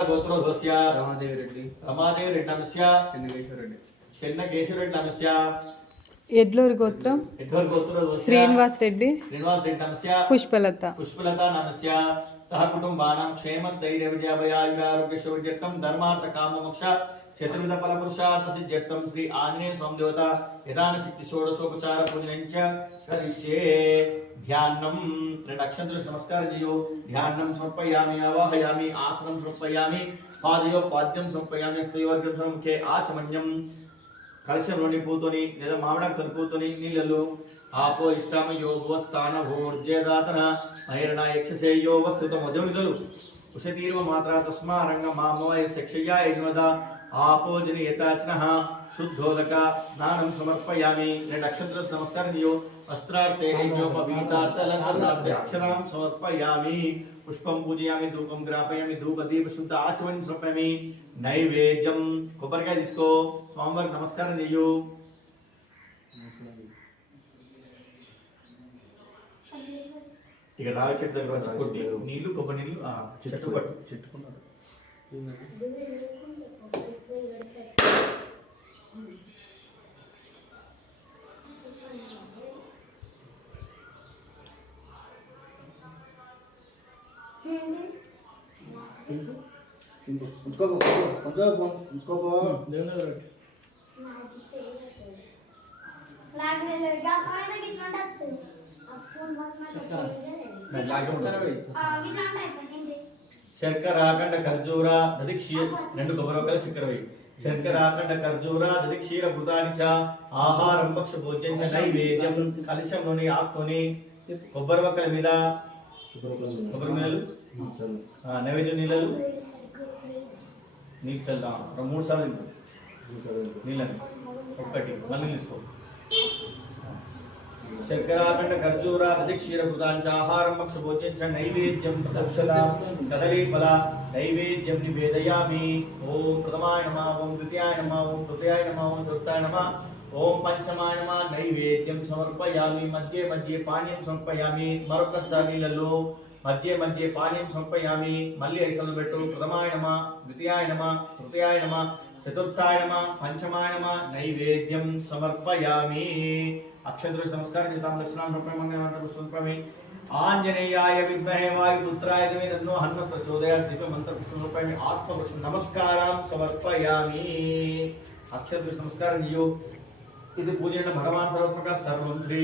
गोत्रोद्भवस्य रमादेवी रेड्डी नमस्य చెన్నకేశ్వర రెడ్డి నమస్య ఎడ్లూరు గోత్రం శ్రీనివాస్ రెడ్డి నమస్య పుష్పలత నమస్య సహ కుటుంబానాం క్షేమ స్థైర్య విజయాభయారోగ్య శౌర్యత్వం ధర్మార్థ కామ మోక్ష చతుర్విధ ఫల పురుషార్థ సిద్ధ్యర్థం శ్రీ ఆంజనేయ స్వామి దేవత యథాన శక్తి షోడశోపచార పూజనంచ కరిష్యే ధ్యానం రెండు అక్షంతలు నమస్కారం చేయు ధ్యానం సమర్పయామి ఆవాహయామి ఆసనం సమర్పయామి పాదయో పాద్యం సమర్పయామి స్థైవర్గం సమముఖే ఆచమన్యం కలశంలోని పూతోని లేదా మామిడాకు తలుపుతోని నీళ్ళలు ఆపో ఇష్టామ యోగో స్థాన భోర్జేదాతన ఐరణ యక్షసేయో వస్తుత మజమిదలు ఉషతీర్వ మాత్ర తస్మారంగ మామోయ శక్షయ్యా యజ్మద ఆపో జనయతాచన శుద్ధోదక స్నానం సమర్పయామి రెండు అక్షంతలు నమస్కారం చేయు వస్త్రార్థే యజ్ఞోపవీతార్థ అక్షరాం సమర్పయామి పుష్పం పూజయామి ధూపం గ్రాపయామి ధూపదీప శుద్ధ ఆచమని సమర్పయామి నైవేద్యం కొబ్బరికాయ తీసుకో స్వామివారికి నమస్కారం చెయ్యు ఇక రావి చెట్టు దగ్గర వచ్చి కొట్టి నీళ్లు కొబ్బరి నీళ్లు చెట్టు పట్టు చెట్టుకున్నారు శర్కరాఖండ ఖర్జూర దది క్షీర రెండు కొబ్బరికాయల శర్కర వేయి శర్కరాఖండ ఖర్జూర దది క్షీర భూతాని చ ఆహారం భక్ష భోజ్యం చ నైవేద్యం కలశంలోని ఆకుతోని కొబ్బరి వక్కల మీద కొబ్బరి నీళ్ళు నైవేద్యం నీళ్ళు నీళ్ళు చల్లుతాం మూడు సార్లు నీళ్ళని ఒక్కటి మళ్ళీ తీసుకో శర్కరాఖండ ఖర్జూర దది క్షీర భూతాని చ ఆహారం భక్ష భోజ్యం చ నైవేద్యం తదౌషధ కదలీఫల నైవేద్యం నివేదయామి ఓం ప్రథమాయ నమః ఓం ద్వితీయాయ నమః ఓం తృతీయాయ నమః ఓం చతుర్థాయ నమః ఓం పంచమాయ నమః నైవేద్యం సమర్పయామి మధ్య మధ్య పానీయం సమర్పయామి మరొకసారి నీళ్ళలో మధ్య మధ్య పానీయం సమర్పయామి మళ్ళీ ఐసలు పెట్టు ప్రథమాయ నమః ద్వితీయాయ నమః తృతీయాయ నమః చతుర్థాయ నమః పంచమాయ నమః నైవేద్యం సమర్పయామి అక్షంతలు నమస్కారం చేద్దాం దక్షిణాంధ్రప్రమే ఆంజనేయాయ విద్మహే వాయుపుత్రాయ ధీమహి తన్నో హనుమత్ ప్రచోదయాత్ దివ్య మంత్ర సమర్పయామి ఆత్మపురుష నమస్కారం సమర్పయామి అక్షంతలు నమస్కారం చేయు ఇది పూజ భగవాన్ సర్వత్మక సర్వం శ్రీ